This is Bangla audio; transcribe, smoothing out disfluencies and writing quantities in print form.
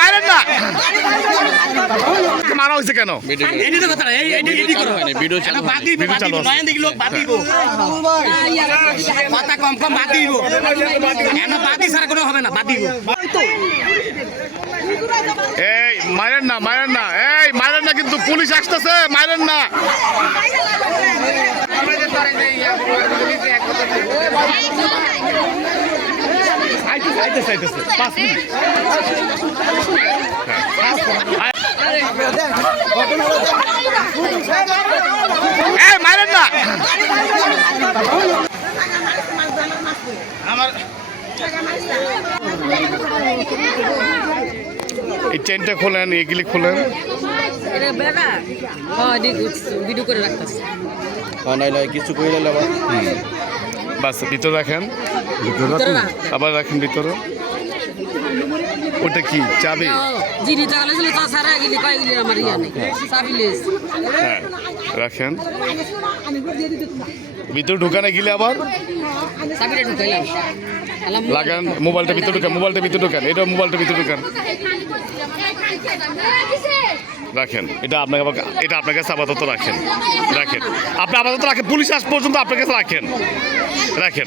মারেন না, মারা হয়েছে কেন? এই মারেন না, মারেন না, এই মারেন না, কিন্তু পুলিশ আসতেছে, মারেন না। এই মারেন না, এই চেনটা খোলেন, এগুলি খোলেন। কিছু কইলে বাস ভিতরে রাখেন, আবার রাখেন ভিতরে। ওটা কি চাবি? হ্যাঁ রাখেন, ভিতরে ঢুকানে গেলে আবার লাগান। মোবাইলটা ভিতরে ঢুকান, মোবাইলটা ভিতরে ঢুকান, এটা মোবাইলটা ভিতরে ঢুকান, রাখেন। এটা আপনাকে, এটা আপনার কাছে আপাতত রাখেন, রাখেন আপনি আপাতত রাখেন, পুলিশ আস পর্যন্ত আপনার কাছে রাখেন, রাখেন।